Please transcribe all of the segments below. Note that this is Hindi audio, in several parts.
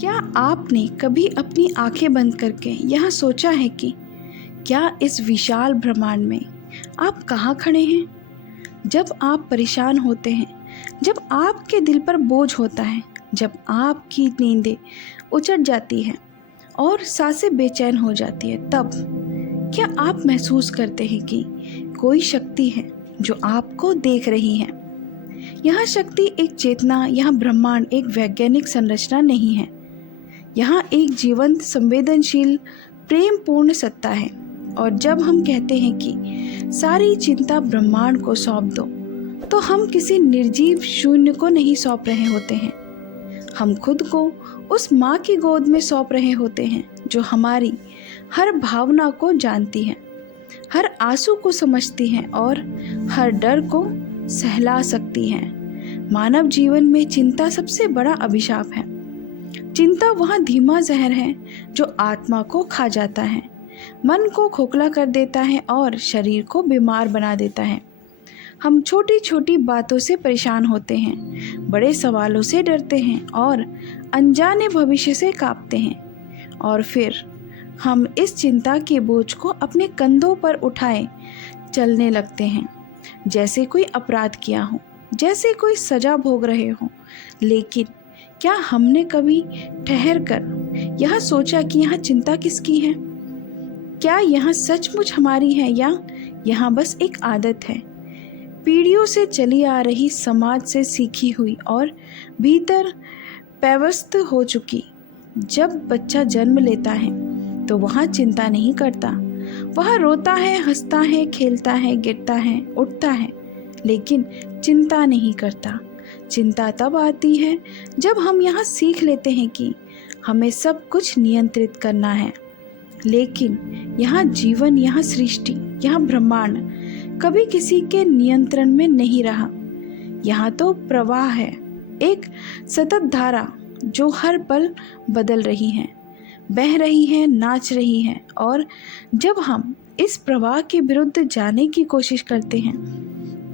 क्या आपने कभी अपनी आंखें बंद करके यह सोचा है कि क्या इस विशाल ब्रह्मांड में आप कहाँ खड़े हैं? जब आप परेशान होते हैं, जब आपके दिल पर बोझ होता है, जब आपकी नींदें उचट जाती हैं और सांसें बेचैन हो जाती है, तब क्या आप महसूस करते हैं कि कोई शक्ति है जो आपको देख रही है? यह शक्ति एक चेतना, यह ब्रह्मांड एक वैज्ञानिक संरचना नहीं है। यहाँ एक जीवंत, संवेदनशील, प्रेम पूर्ण सत्ता है। और जब हम कहते हैं कि सारी चिंता ब्रह्मांड को सौंप दो, तो हम किसी निर्जीव शून्य को नहीं सौंप रहे होते हैं। हम खुद को उस माँ की गोद में सौंप रहे होते हैं जो हमारी हर भावना को जानती है, हर आंसू को समझती है और हर डर को सहला सकती है। मानव जीवन में चिंता सबसे बड़ा अभिशाप है। चिंता वह धीमा जहर है जो आत्मा को खा जाता है, मन को खोखला कर देता है और शरीर को बीमार बना देता है। हम छोटी छोटी बातों से परेशान होते हैं, बड़े सवालों से डरते हैं और अनजाने भविष्य से कांपते हैं। और फिर हम इस चिंता के बोझ को अपने कंधों पर उठाए चलने लगते हैं, जैसे कोई अपराध किया हो, जैसे कोई सजा भोग रहे हो। लेकिन क्या हमने कभी ठहर कर यह सोचा कि यह चिंता किसकी है? क्या यह सचमुच हमारी है या यह बस एक आदत है, पीढ़ियों से चली आ रही, समाज से सीखी हुई और भीतर पेवस्त हो चुकी? जब बच्चा जन्म लेता है तो वह चिंता नहीं करता। वह रोता है, हंसता है, खेलता है, गिरता है, उठता है, लेकिन चिंता नहीं करता। चिंता तब आती है जब हम यहाँ सीख लेते हैं कि हमें सब कुछ नियंत्रित करना है। लेकिन यहाँ जीवन, यहाँ सृष्टि, यहाँ ब्रह्मांड कभी किसी के नियंत्रण में नहीं रहा। यहाँ तो प्रवाह है, एक सतत धारा जो हर पल बदल रही है, बह रही है, नाच रही है। और जब हम इस प्रवाह के विरुद्ध जाने की कोशिश करते हैं,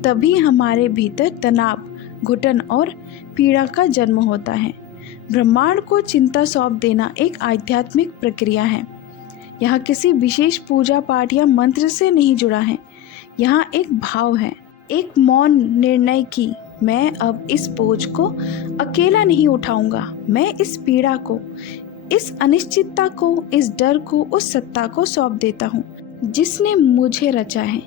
तभी हमारे भीतर तनाव, घुटन और पीड़ा का जन्म होता है। ब्रह्मांड को चिंता सौंप देना एक आध्यात्मिक प्रक्रिया है। यहाँ किसी विशेष पूजा पाठ या मंत्र से नहीं जुड़ा है। यहाँ एक भाव है, एक मौन निर्णय कि मैं अब इस बोझ को अकेला नहीं उठाऊंगा। मैं इस पीड़ा को, इस अनिश्चितता को, इस डर को उस सत्ता को सौंप देता हूँ जिसने मुझे रचा है।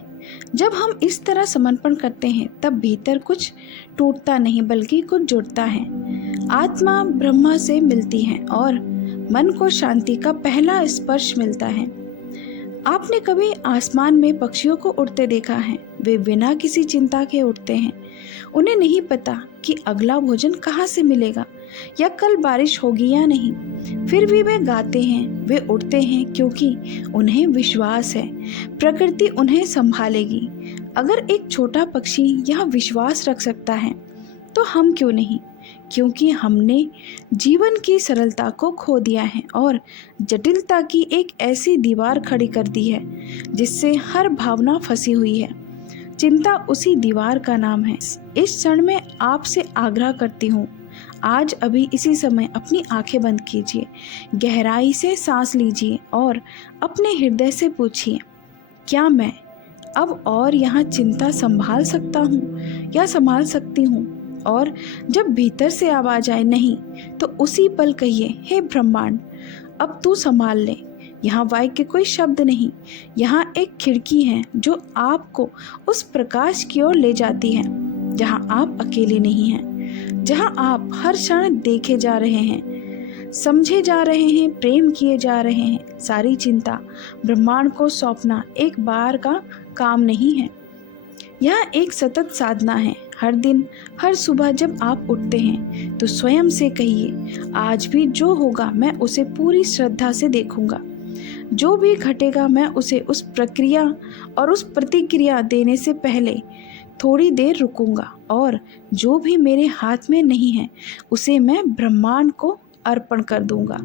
जब हम इस तरह समर्पण करते हैं, तब भीतर कुछ टूटता नहीं बल्कि कुछ जुड़ता है। आत्मा ब्रह्मा से मिलती है और मन को शांति का पहला स्पर्श मिलता है। आपने कभी आसमान में पक्षियों को उड़ते देखा है? वे बिना किसी चिंता के उड़ते हैं। उन्हें नहीं पता कि अगला भोजन कहाँ से मिलेगा या कल बारिश होगी या नहीं। फिर भी वे गाते हैं, वे उड़ते हैं, क्योंकि उन्हें विश्वास है प्रकृति उन्हें संभालेगी। अगर एक छोटा पक्षी यह विश्वास रख सकता है, तो हम क्यों नहीं? क्योंकि हमने जीवन की सरलता को खो दिया है और जटिलता की एक ऐसी दीवार खड़ी कर दी है जिससे हर भावना फंसी हुई है। चिंता उसी दीवार का नाम है। इस क्षण में आपसे आग्रह करती हूँ, आज अभी इसी समय अपनी आंखें बंद कीजिए, गहराई से सांस लीजिए और अपने हृदय से पूछिए, क्या मैं अब और यहाँ चिंता संभाल सकता हूँ या संभाल सकती हूँ? और जब भीतर से आवाज आए नहीं, तो उसी पल कहिए, हे ब्रह्मांड, अब तू संभाल ले। यहाँ वायु के कोई शब्द नहीं, यहाँ एक खिड़की है जो आपको उस प्रकाश की ओर ले जाती है जहाँ आप अकेले नहीं हैं, जहाँ आप हर क्षण देखे जा रहे हैं, समझे जा रहे हैं, प्रेम किए जा रहे हैं। सारी चिंता ब्रह्मांड को सौंपना एक बार का काम नहीं है, यह एक सतत साधना है। हर दिन, हर सुबह जब आप उठते हैं, तो स्वयं से कहिए, आज भी जो होगा मैं उसे पूरी श्रद्धा से देखूंगा। जो भी घटेगा मैं उसे उस प्रक्रिया और उस प्रतिक्रिया देने से पहले थोड़ी देर रुकूंगा। और जो भी मेरे हाथ में नहीं है, उसे मैं ब्रह्मांड को अर्पण कर दूंगा।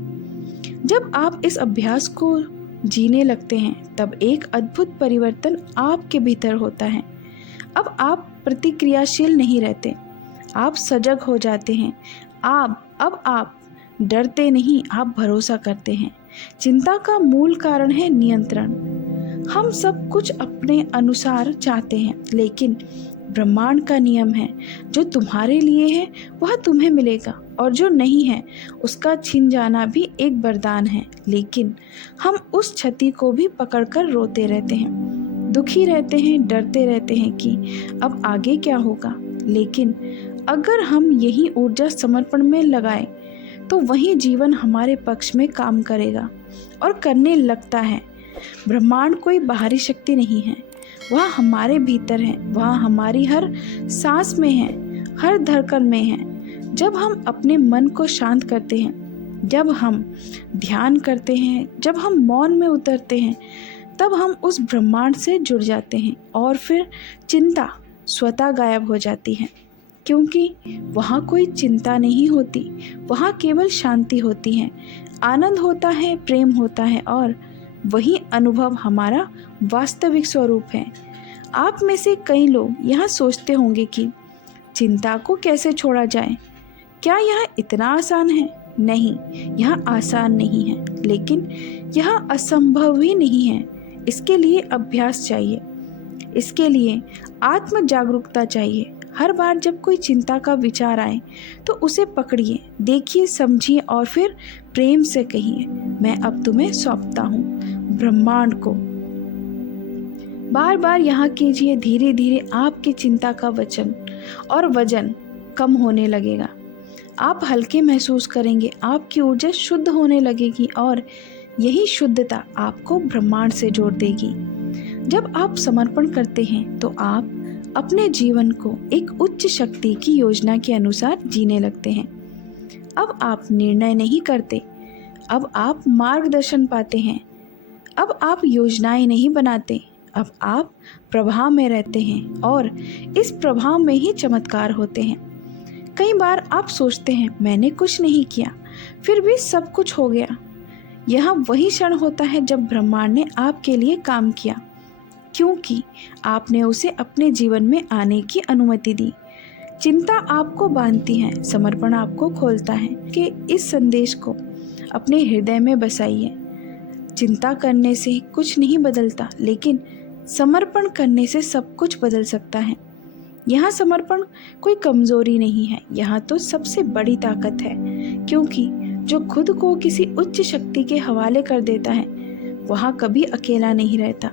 जब आप इस अभ्यास को जीने लगते हैं, तब एक अद्भुत परिवर्तन आपके भीतर होता है। अब आप प्रतिक्रियाशील नहीं रहते, आप सजग हो जाते हैं। अब आप डरते नहीं, आप भरोसा करते हैं। चिंता का मूल कारण है नियंत्रण। हम सब कुछ अपने अनुसार चाहते हैं, लेकिन ब्रह्मांड का नियम है, जो तुम्हारे लिए है वह तुम्हें मिलेगा, और जो नहीं है उसका छिन जाना भी एक वरदान है। लेकिन हम उस क्षति को भी पकड़कर रोते रहते हैं, दुखी रहते हैं, डरते रहते हैं कि अब आगे क्या होगा। लेकिन अगर हम यही ऊर्जा समर्पण में लगाएं, तो वही जीवन हमारे पक्ष में काम करेगा और करने लगता है। ब्रह्मांड कोई बाहरी शक्ति नहीं है, वह हमारे भीतर है, वह हमारी हर सांस में है, हर धड़कन में है। जब हम अपने मन को शांत करते हैं, जब हम ध्यान करते हैं, जब हम मौन में उतरते हैं, तब हम उस ब्रह्मांड से जुड़ जाते हैं, और फिर चिंता स्वतः गायब हो जाती है। क्योंकि वहाँ कोई चिंता नहीं होती, वहाँ केवल शांति होती है, आनंद होता है, प्रेम होता है, और वही अनुभव हमारा वास्तविक स्वरूप है। आप में से कई लोग यह सोचते होंगे कि चिंता को कैसे छोड़ा जाए। क्या यह इतना आसान है? नहीं, यह आसान नहीं है, लेकिन यह असंभव भी नहीं है। इसके लिए अभ्यास चाहिए, इसके लिए आत्म जागरूकता चाहिए। हर बार जब कोई चिंता का विचार आए तो उसे पकड़िए, देखिए, समझिए, और फिर प्रेम से कहिए, मैं अब तुम्हें सौंपता हूँ ब्रह्मांड को। बार बार यहाँ कीजिए, धीरे धीरे आपकी चिंता का वजन कम होने लगेगा। आप हल्के महसूस करेंगे, आपकी ऊर्जा शुद्ध होने लगेगी, और यही शुद्धता आपको ब्रह्मांड से जोड़ देगी। जब आप समर्पण करते हैं तो आप अपने जीवन को एक उच्च शक्ति की योजना के अनुसार जीने लगते हैं। अब आप निर्णय नहीं करते, अब आप मार्गदर्शन पाते हैं। अब आप योजनाएं नहीं बनाते, अब आप प्रभाव में रहते हैं, और इस प्रभाव में ही चमत्कार होते हैं। कई बार आप सोचते हैं मैंने कुछ नहीं किया, फिर भी सब कुछ हो गया। यह वही क्षण होता है जब ब्रह्मांड ने आपके लिए काम किया, क्योंकि आपने उसे अपने जीवन में आने की अनुमति दी। चिंता आपको बांधती है, समर्पण आपको खोलता है। कि इस संदेश को अपने हृदय में बसाइए। चिंता करने से कुछ नहीं बदलता, लेकिन समर्पण करने से सब कुछ बदल सकता है। यहाँ समर्पण कोई कमजोरी नहीं है, यहाँ तो सबसे बड़ी ताकत है, क्योंकि जो खुद को किसी उच्च शक्ति के हवाले कर देता है वह कभी अकेला नहीं रहता।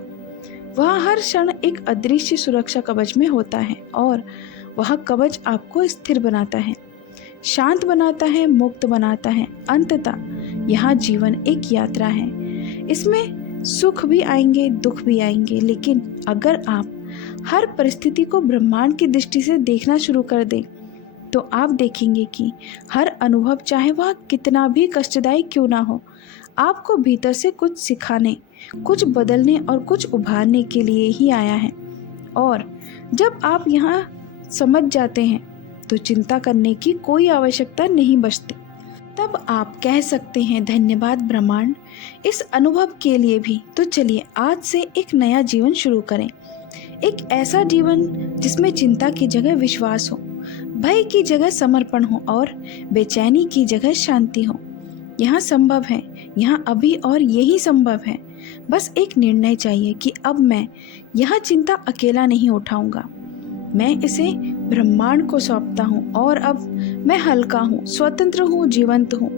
वह हर क्षण एक अदृश्य सुरक्षा कवच में होता है, और वह कवच आपको स्थिर बनाता है, शांत बनाता है, मुक्त बनाता है। अंततः यह जीवन एक यात्रा है, इसमें सुख भी आएंगे, दुख भी आएंगे, लेकिन अगर आप हर परिस्थिति को ब्रह्मांड की दृष्टि से देखना शुरू कर दें, तो आप देखेंगे कि हर अनुभव, चाहे वह कितना भी कष्टदायी क्यों ना हो, आपको भीतर से कुछ सिखाने, कुछ बदलने और कुछ उभारने के लिए ही आया है। और जब आप यहाँ समझ जाते हैं तो चिंता करने की कोई आवश्यकता नहीं बचती। तब आप कह सकते हैं धन्यवाद ब्रह्मांड इस अनुभव के लिए भी। तो चलिए आज से एक नया जीवन शुरू करें, एक ऐसा जीवन जिसमें चिंता की जगह विश्वास हो, भय की जगह समर्पण हो, और बेचैनी की जगह शांति हो। यहाँ संभव है, यहाँ अभी और यही संभव है। बस एक निर्णय चाहिए कि अब मैं यह चिंता अकेला नहीं उठाऊंगा, मैं इसे ब्रह्मांड को सौंपता हूँ, और अब मैं हल्का हूँ, स्वतंत्र हूँ, जीवंत हूँ।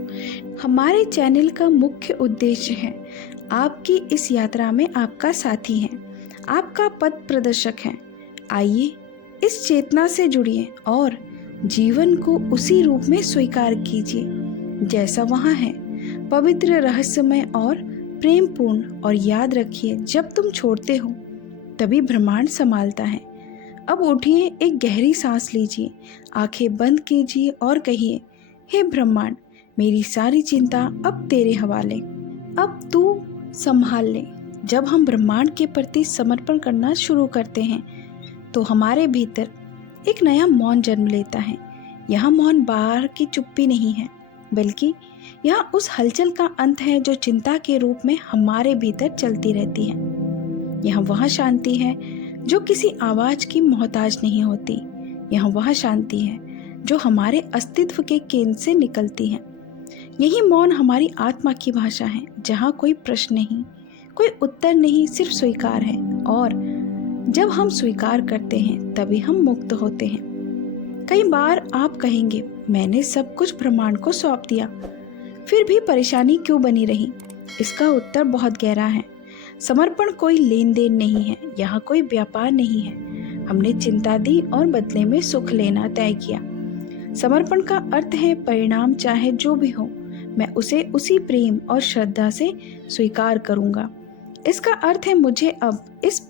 हमारे चैनल का मुख्य उद्देश्य है आपकी इस यात्रा में आपका साथी है, आपका पथ प्रदर्शक है। आइए इस चेतना से जुड़िए और जीवन को उसी रूप में स्वीकार कीजिए जैसा वहाँ है, पवित्र, रहस्यमय और प्रेमपूर्ण। और याद रखिए, जब तुम छोड़ते हो तभी ब्रह्मांड संभालता है। अब उठिए, एक गहरी सांस लीजिए, आंखें बंद कीजिए और कहिए, हे ब्रह्मांड, मेरी सारी चिंता अब तेरे हवाले, अब तू संभाल ले। जब हम ब्रह्मांड के प्रति समर्पण करना शुरू करते हैं तो हमारे भीतर एक नया मौन जन्म लेता है। यह मौन बाहर की चुप्पी नहीं है, बल्कि यह उस हलचल का अंत है जो चिंता के रूप में हमारे भीतर चलती रहती है। यह वह शांति है जो किसी आवाज की मोहताज नहीं होती। यह वह शांति है जो हमारे अस्तित्व के केंद्र से निकलती है। यही मौन हमारी आत्मा की भाषा है, जहाँ कोई प्रश्न नहीं, कोई उत्तर नहीं, सिर्फ स्वीकार है। और जब हम स्वीकार करते हैं तभी हम मुक्त होते हैं। कई बार आप कहेंगे, मैंने सब कुछ ब्रह्मांड को सौंप दिया, फिर भी परेशानी क्यों बनी रही? इसका उत्तर बहुत गहरा है। समर्पण कोई लेन देन नहीं है, यहाँ कोई व्यापार नहीं है। हमने चिंता दी और बदले में सुख लेना तय किया। समर्पण का अर्थ है परिणाम चाहे जो भी हो, मैं उसे उसी प्रेम और श्रद्धा से स्वीकार करूंगा। इसका अर्थ है मुझे अब इस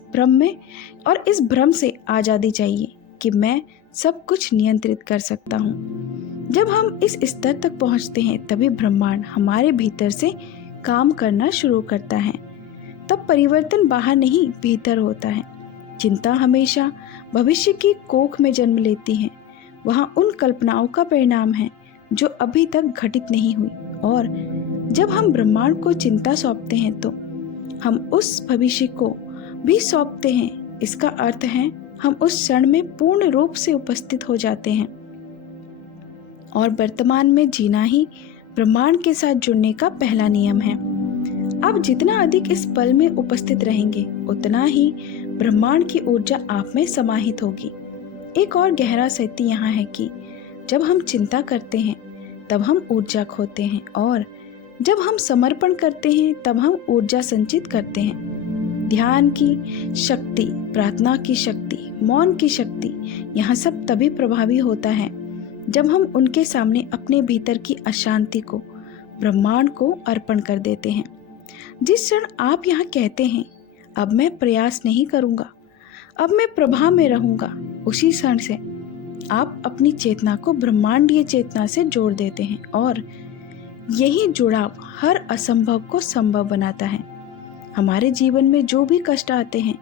भ्रम से आज़ादी चाहिए कि मैं सब कुछ नियंत्रित कर सकता हूँ। जब हम इस स्तर तक पहुँचते हैं तभी ब्रह्मांड हमारे भीतर से काम करना शुरू करता है। तब परिवर्तन बाहर नहीं, भीतर होता है। चिंता हमेशा भविष्य की कोख में जन्म लेती है। वहाँ उन कल्पनाओं का परिणाम है जो अभी तक घटित नहीं हुई। और जब हम ब्रह्मांड को चिंता सौंपते हैं तो हम उस भविष्य को भी सौंपते हैं। इसका अर्थ है हम उस क्षण में पूर्ण रूप से उपस्थित हो जाते हैं। और वर्तमान में जीना ही ब्रह्मांड के साथ जुड़ने का पहला नियम है। आप जितना अधिक इस पल में उपस्थित रहेंगे, उतना ही ब्रह्मांड की ऊर्जा आप में समाहित होगी। एक और गहरा सत्य यहाँ है कि जब हम चिंता करते हैं तब हम ऊर्जा खोते हैं, और जब हम समर्पण करते हैं तब हम ऊर्जा संचित करते हैं। ध्यान की शक्ति, प्रार्थना की शक्ति, मौन की शक्ति, यह सब तभी प्रभावी होता है जब हम उनके सामने अपने भीतर की अशांति को ब्रह्मांड को अर्पण कर देते हैं। जिस क्षण आप यहाँ कहते हैं, अब मैं प्रयास नहीं करूँगा, अब मैं प्रभा में रहूँगा, उसी क्षण से आप अपनी चेतना को ब्रह्मांडीय चेतना से जोड़ देते हैं। और यही जुड़ाव हर असंभव को संभव बनाता है। हमारे जीवन में जो भी कष्ट आते हैं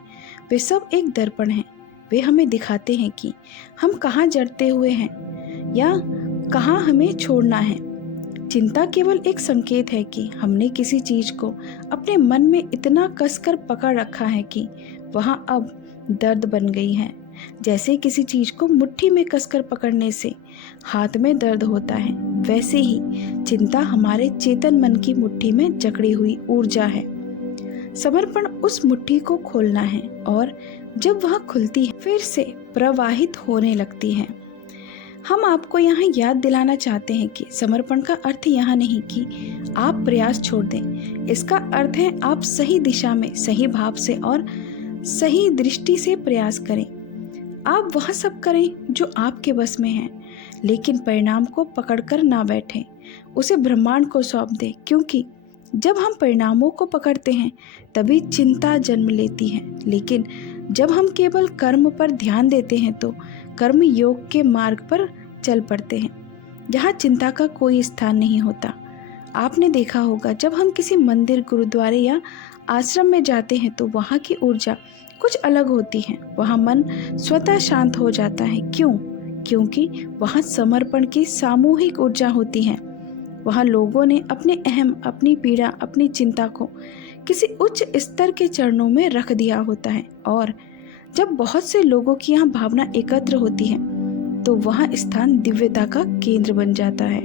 वे सब एक दर्पण हैं। वे हमें दिखाते हैं कि हम कहाँ जड़ते हुए हैं या कहाँ हमें छोड़ना है। चिंता केवल एक संकेत है कि हमने किसी चीज को अपने मन में इतना कसकर पकड़ रखा है कि वहाँ अब दर्द बन गई है। जैसे किसी चीज को मुट्ठी में कसकर पकड़ने से हाथ में दर्द होता है, वैसे ही चिंता हमारे चेतन मन की मुट्ठी में जकड़ी हुई ऊर्जा है। समर्पण उस मुट्ठी को खोलना है, और जब वह खुलती है फिर से प्रवाहित होने लगती है। हम आपको यहाँ याद दिलाना चाहते हैं कि समर्पण का अर्थ यहाँ नहीं कि आप प्रयास छोड़ दें। इसका अर्थ है आप सही दिशा में, सही भाव से और सही दृष्टि से प्रयास करें। आप वह सब करें जो आपके बस में है, लेकिन परिणाम को पकड़कर ना बैठें, उसे ब्रह्मांड को सौंप दें। क्योंकि जब हम परिणामों को पकड़ते हैं तभी चिंता जन्म लेती है, लेकिन जब हम केवल कर्म पर ध्यान देते हैं तो कर्म योग के मार्ग पर चल पड़ते हैं, जहाँ चिंता का कोई स्थान नहीं होता। आपने देखा होगा, जब हम किसी मंदिर, गुरुद्वारे या आश्रम में जाते हैं तो वहाँ की ऊर्जा कुछ अलग होती है। वहाँ मन स्वतः शांत हो जाता है। क्यों? क्योंकि वहाँ समर्पण की सामूहिक ऊर्जा होती है। वहाँ लोगों ने अपने अहम, अपनी पीड़ा, अपनी चिंता को किसी उच्च स्तर के चरणों में रख दिया होता है। और जब बहुत से लोगों की यहाँ भावना एकत्र होती है तो वह स्थान दिव्यता का केंद्र बन जाता है।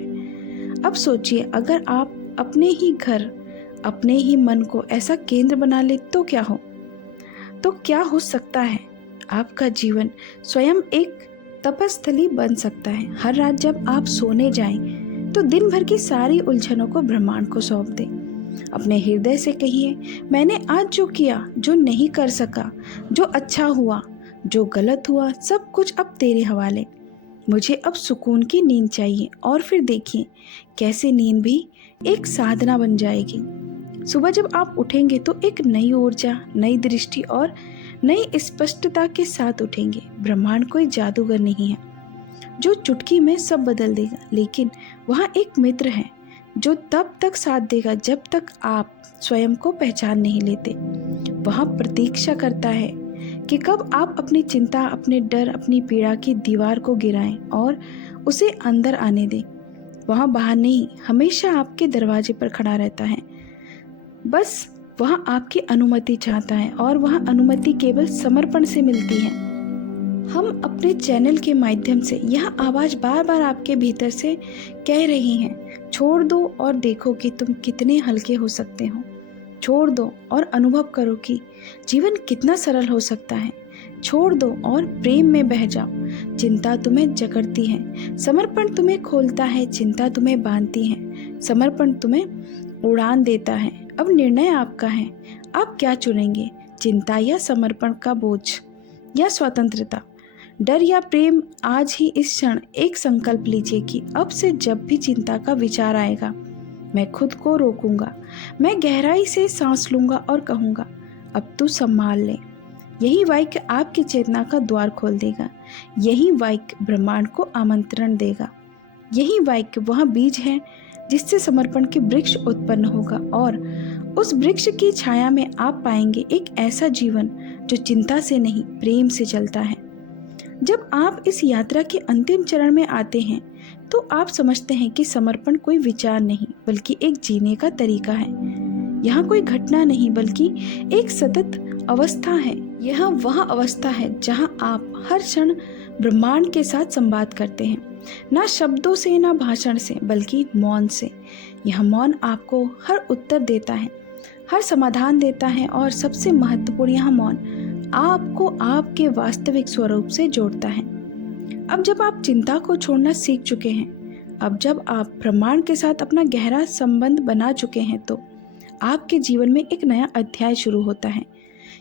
अब सोचिए, अगर आप अपने ही घर, अपने ही मन को ऐसा केंद्र बना ले तो क्या हो? तो क्या हो सकता है? आपका जीवन स्वयं एक तपस्थली बन सकता है। हर रात जब आप सोने जाएं तो दिन भर की सारी उलझनों को ब्रह्मांड को सौंप दें। अपने हृदय से कहिए, मैंने आज जो किया, जो नहीं कर सका, जो अच्छा हुआ, जो गलत हुआ, सब कुछ अब तेरे हवाले। मुझे अब सुकून की नींद चाहिए। और फिर देखिए कैसे नींद भी एक साधना बन जाएगी। सुबह जब आप उठेंगे तो एक नई ऊर्जा, नई दृष्टि और नई स्पष्टता के साथ उठेंगे। ब्रह्मांड कोई जादूगर नहीं है जो चुटकी में सब बदल देगा, लेकिन वहाँ एक मित्र है जो तब तक साथ देगा जब तक आप स्वयं को पहचान नहीं लेते। वह प्रतीक्षा करता है कि कब आप अपनी चिंता, अपने डर, अपनी पीड़ा की दीवार को गिराएं और उसे अंदर आने दें। वह बाहर नहीं, हमेशा आपके दरवाजे पर खड़ा रहता है। बस वह आपकी अनुमति चाहता है, और वह अनुमति केवल समर्पण से मिलती है। हम अपने चैनल के माध्यम से यह आवाज़ बार बार आपके भीतर से कह रही हैं, छोड़ दो और देखो कि तुम कितने हल्के हो सकते हो। छोड़ दो और अनुभव करो कि जीवन कितना सरल हो सकता है। छोड़ दो और प्रेम में बह जाओ। चिंता तुम्हें जकड़ती है, समर्पण तुम्हें खोलता है। चिंता तुम्हें बांधती है, समर्पण तुम्हें उड़ान देता है। अब निर्णय आपका है, आप क्या चुनेंगे? चिंता या समर्पण का बोझ या स्वतंत्रता, डर या प्रेम? आज ही इस क्षण एक संकल्प लीजिए कि अब से जब भी चिंता का विचार आएगा, मैं खुद को रोकूंगा। मैं गहराई से सांस लूंगा और कहूंगा, अब तू संभाल ले। यही वाक्य आपकी चेतना का द्वार खोल देगा। यही वाक्य ब्रह्मांड को आमंत्रण देगा। यही वाक्य वह बीज है जिससे समर्पण के वृक्ष उत्पन्न होगा, और उस वृक्ष की छाया में आप पाएंगे एक ऐसा जीवन जो चिंता से नहीं, प्रेम से चलता है। जब आप इस यात्रा के अंतिम चरण में आते हैं तो आप समझते हैं कि समर्पण कोई विचार नहीं बल्कि एक जीने का तरीका है। यहाँ कोई घटना नहीं बल्कि एक सतत अवस्था है। यह वह अवस्था है जहाँ आप हर क्षण ब्रह्मांड के साथ संवाद करते हैं, ना शब्दों से ना भाषण से बल्कि मौन से। यह मौन आपको हर उत्तर देता है, हर समाधान देता है, और सबसे महत्वपूर्ण यह मौन आपको आपके वास्तविक स्वरूप से जोड़ता है। अब जब आप चिंता को छोड़ना सीख चुके हैं, अब जब आप ब्रह्मांड के साथ अपना गहरा संबंध बना चुके हैं, तो आपके जीवन में एक नया अध्याय शुरू होता है।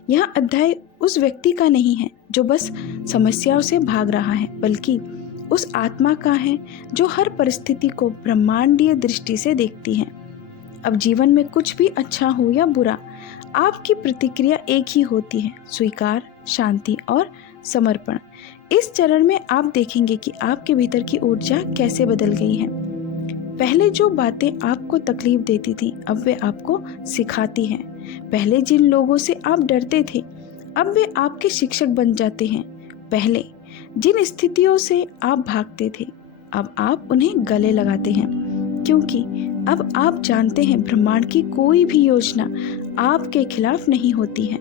यह अध्याय उस व्यक्ति का नहीं है जो बस समस्याओं से भाग रहा है, बल्कि उस आत्मा का है जो हर परिस्थिति को ब्रह्मांडीय दृष्टि से देखती है। अब जीवन में कुछ भी अच्छा हो या बुरा, आपकी प्रतिक्रिया एक ही होती है, स्वीकार, शांति और समर्पण। इस चरण में आप देखेंगे कि आपके भीतर की ऊर्जा कैसे बदल गई है। पहले जो बातें आपको तकलीफ देती थी, अब वे आपको सिखाती हैं। पहले जिन लोगों से आप डरते थे, अब वे आपके शिक्षक बन जाते हैं। पहले जिन स्थितियों से आप भागते थे, अब आप उन्हें गले लगाते हैं, क्योंकि अब आप जानते हैं ब्रह्मांड की कोई भी योजना आपके खिलाफ नहीं होती है,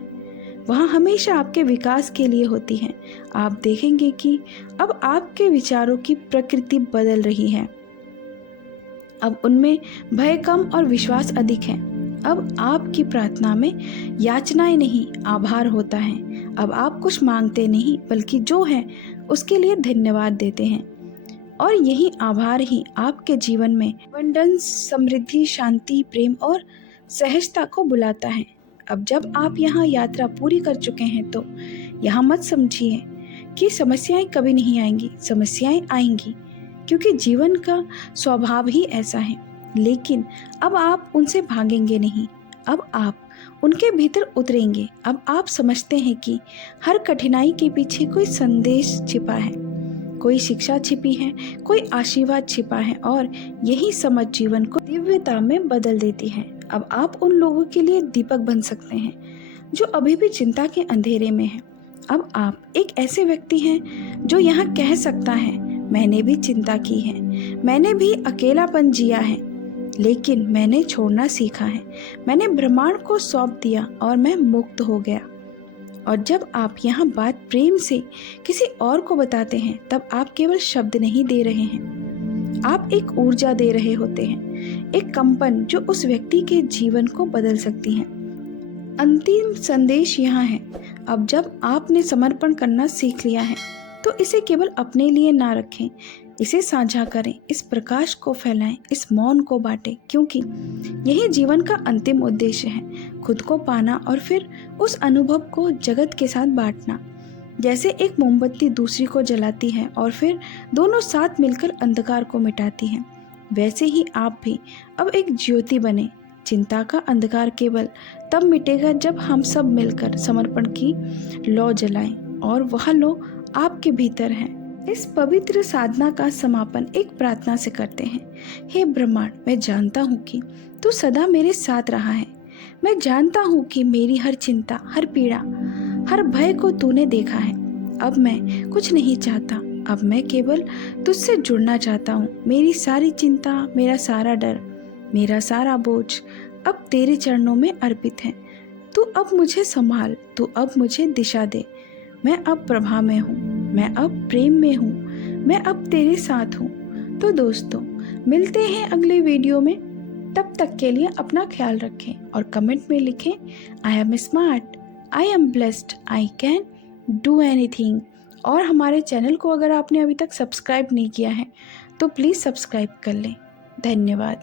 वह हमेशा आपके विकास के लिए होती है। आप देखेंगे कि अब आपके विचारों की प्रकृति बदल रही है। अब उनमें भय कम और विश्वास अधिक है। अब आपकी प्रार्थना में याचनाएं नहीं, आभार होता है। अब आप कुछ मांगते नहीं बल्कि जो है उसके लिए धन्यवाद देते हैं, और यही आभार ही आपके जीवन में अबंडेंस, समृद्धि, शांति, प्रेम और सहजता को बुलाता है। अब जब आप यहाँ यात्रा पूरी कर चुके हैं तो यहाँ मत समझिए कि समस्याएं कभी नहीं आएंगी। समस्याएं आएंगी क्योंकि जीवन का स्वभाव ही ऐसा है, लेकिन अब आप उनसे भागेंगे नहीं। अब आप उनके भीतर उतरेंगे। अब आप समझते हैं कि हर कठिनाई के पीछे कोई संदेश छिपा है, कोई शिक्षा छिपी है, कोई आशीर्वाद छिपा है, और यही समझ जीवन को दिव्यता में बदल देती है। अब आप उन लोगों के लिए दीपक बन सकते हैं जो अभी भी चिंता के अंधेरे में हैं। अब आप एक ऐसे व्यक्ति हैं जो यहाँ कह सकता है, मैंने भी चिंता की है, मैंने भी अकेलापन जिया है, लेकिन मैंने छोड़ना सीखा है। मैंने ब्रह्मांड को सौंप दिया और मैं मुक्त हो गया। और जब आप यहाँ बात प्रेम से किसी और को बताते हैं, तब आप केवल शब्द नहीं दे रहे हैं, आप एक ऊर्जा दे रहे होते हैं, एक कंपन जो उस व्यक्ति के जीवन को बदल सकती है। अंतिम संदेश यहाँ है, अब जब आपने समर्पण करना सीख लिया है तो इसे केवल अपने लिए ना रखें, इसे साझा करें, इस प्रकाश को फैलाएं, इस मौन को बांटें, क्योंकि यही जीवन का अंतिम उद्देश्य है, खुद को पाना और फिर उस अनुभव को जगत के साथ बांटना। जैसे एक मोमबत्ती दूसरी को जलाती है और फिर दोनों साथ मिलकर अंधकार को मिटाती हैं, वैसे ही आप भी अब एक ज्योति बने। चिंता का अंधकार केवल तब मिटेगा जब हम सब मिलकर समर्पण की लौ जलाएं, और वह लौ आपके भीतर है। इस पवित्र साधना का समापन एक प्रार्थना से करते हैं। हे ब्रह्मांड, मैं जानता हूँ कि तू सदा मेरे साथ रहा है। मैं जानता हूँ कि मेरी हर चिंता, हर पीड़ा, हर भय को तूने देखा है। अब मैं कुछ नहीं चाहता, अब मैं केवल तुझसे जुड़ना चाहता हूँ। मेरी सारी चिंता, मेरा सारा डर, मेरा सारा बोझ अब तेरे चरणों में अर्पित है। तू अब मुझे संभाल, तू अब मुझे दिशा दे। मैं अब प्रभा में हूँ, मैं अब प्रेम में हूँ, मैं अब तेरे साथ हूँ। तो दोस्तों, मिलते हैं अगले वीडियो में। तब तक के लिए अपना ख्याल रखें और कमेंट में लिखें, I am smart, I am blessed, I can do anything. और हमारे चैनल को अगर आपने अभी तक सब्सक्राइब नहीं किया है तो प्लीज़ सब्सक्राइब कर लें। धन्यवाद।